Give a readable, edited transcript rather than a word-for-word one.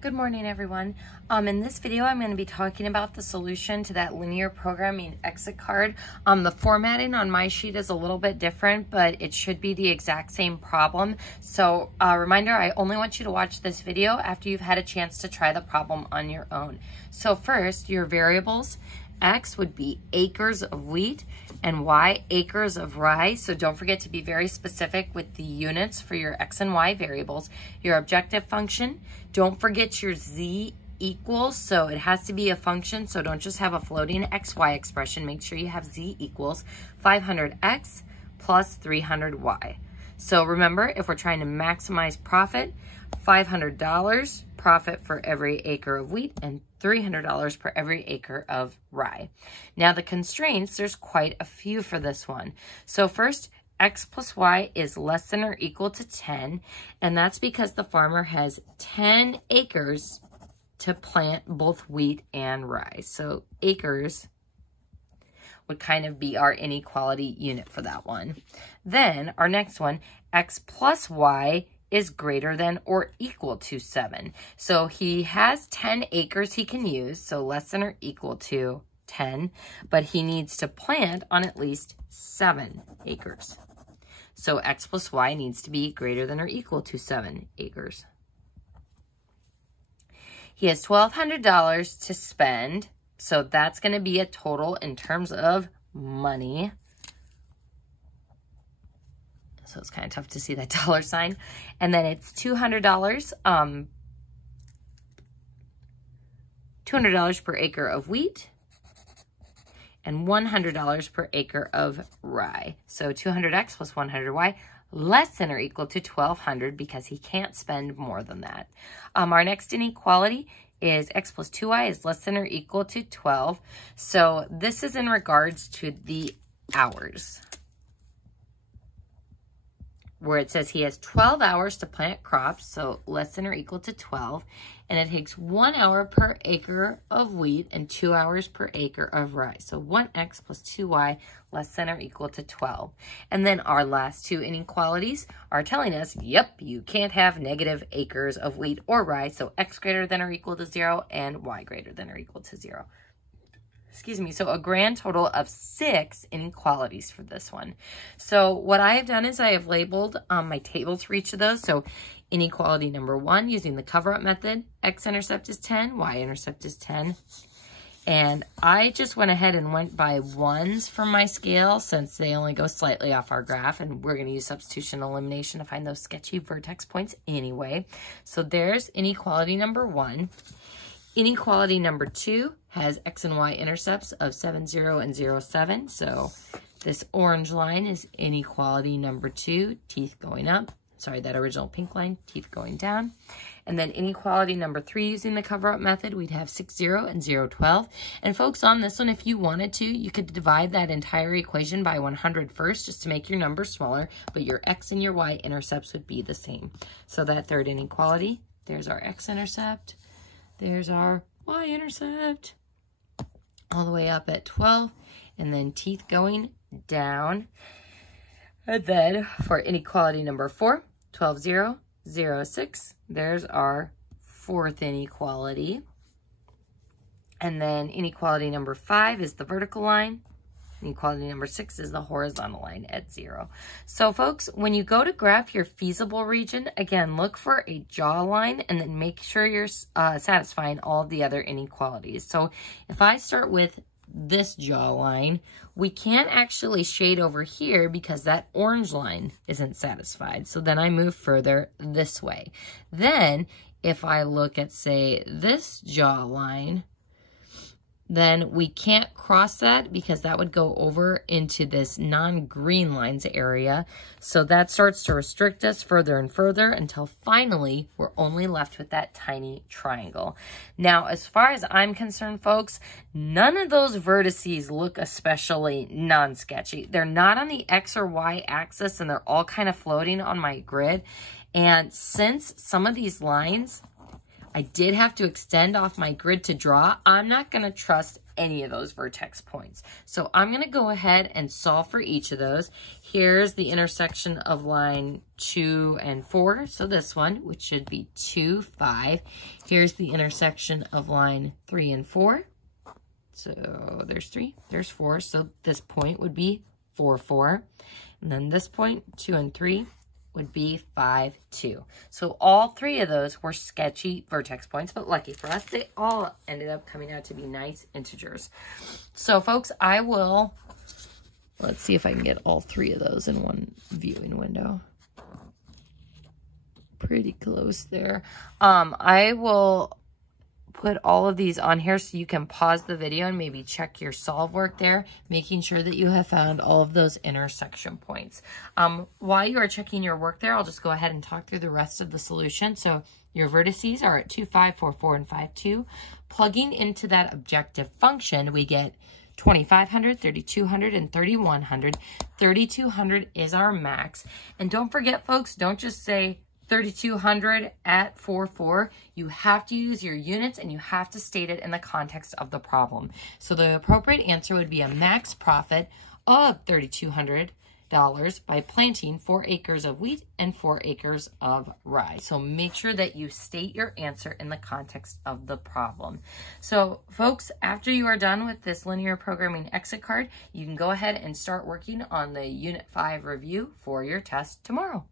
Good morning, everyone. In this video, I'm going to be talking about the solution to that linear programming exit card. The formatting on my sheet is a little bit different, but it should be the exact same problem. So reminder, I only want you to watch this video after you've had a chance to try the problem on your own. So first, your variables. X would be acres of wheat and Y acres of rye. So don't forget to be very specific with the units for your X and Y variables. Your objective function, don't forget your Z equals. So it has to be a function. So don't just have a floating XY expression. Make sure you have Z equals 500X plus 300Y. So remember, if we're trying to maximize profit, $500 profit for every acre of wheat and $300 per every acre of rye. Now the constraints, there's quite a few for this one. So first, X plus Y is less than or equal to 10, and that's because the farmer has 10 acres to plant both wheat and rye. So acres would kind of be our inequality unit for that one. Then our next one, X plus Y is greater than or equal to 7. So he has 10 acres he can use, so less than or equal to 10, but he needs to plant on at least 7 acres. So X plus Y needs to be greater than or equal to 7 acres. He has $1,200 to spend, so that's going to be a total in terms of money. So it's kind of tough to see that dollar sign. And then it's $200, $200 per acre of wheat and $100 per acre of rye. So 200X plus 100Y less than or equal to 1,200 because he can't spend more than that. Our next inequality is X plus 2Y is less than or equal to 12. So this is in regards to the hours, where it says he has 12 hours to plant crops, so less than or equal to 12, and it takes 1 hour per acre of wheat and 2 hours per acre of rye. So 1x plus 2y less than or equal to 12. And then our last two inequalities are telling us, yep, you can't have negative acres of wheat or rye, so x greater than or equal to 0 and y greater than or equal to 0. Excuse me, so a grand total of 6 inequalities for this one. So what I have done is I have labeled my tables for each of those. So inequality number 1, using the cover-up method, x-intercept is 10, y-intercept is 10. And I just went ahead and went by ones for my scale since they only go slightly off our graph, and we're going to use substitution elimination to find those sketchy vertex points anyway. So there's inequality number 1. Inequality number 2 has x and y intercepts of 7, 0, and 0, 7. So this orange line is inequality number 2, teeth going up. Sorry, that original pink line, teeth going down. And then inequality number 3, using the cover-up method, we'd have 6, 0, and 0, 12. And folks, on this one, if you wanted to, you could divide that entire equation by 100 first, just to make your number smaller, but your x and your y intercepts would be the same. So that third inequality, there's our x-intercept. There's our y-intercept all the way up at 12, and then teeth going down. And then for inequality number 4, 12, 0, 0, 6, there's our fourth inequality. And then inequality number 5 is the vertical line. Inequality number 6 is the horizontal line at 0. So folks, when you go to graph your feasible region, again, look for a jawline and then make sure you're satisfying all of the other inequalities. So if I start with this jawline, we can't actually shade over here because that orange line isn't satisfied. So then I move further this way. Then if I look at, say, this jawline, then we can't cross that because that would go over into this non-green lines area. So that starts to restrict us further and further until finally we're only left with that tiny triangle. Now, as far as I'm concerned, folks, none of those vertices look especially non-sketchy. They're not on the X or Y axis and they're all kind of floating on my grid. And since some of these lines I did have to extend off my grid to draw, I'm not going to trust any of those vertex points. So I'm going to go ahead and solve for each of those. Here's the intersection of line 2 and 4. So this one, which should be 2, 5. Here's the intersection of line 3 and 4. So there's 3, there's 4. So this point would be 4, 4. And then this point, 2 and 3, would be 5, 2. So all 3 of those were sketchy vertex points, but lucky for us, they all ended up coming out to be nice integers. So folks, I will, let's see if I can get all 3 of those in one viewing window. Pretty close there. I will put all of these on here so you can pause the video and maybe check your solve work there, making sure that you have found all of those intersection points. While you are checking your work there, I'll just go ahead and talk through the rest of the solution. So your vertices are at 2, 5, 4, 4, and 5, 2. Plugging into that objective function, we get 2,500, 3,200, and 3,100. 3,200 is our max. And don't forget, folks, don't just say 3,200 at 4, 4. You have to use your units and you have to state it in the context of the problem. So the appropriate answer would be a max profit of $3,200 by planting 4 acres of wheat and 4 acres of rye. So make sure that you state your answer in the context of the problem. So folks, after you are done with this linear programming exit card, you can go ahead and start working on the Unit 5 review for your test tomorrow.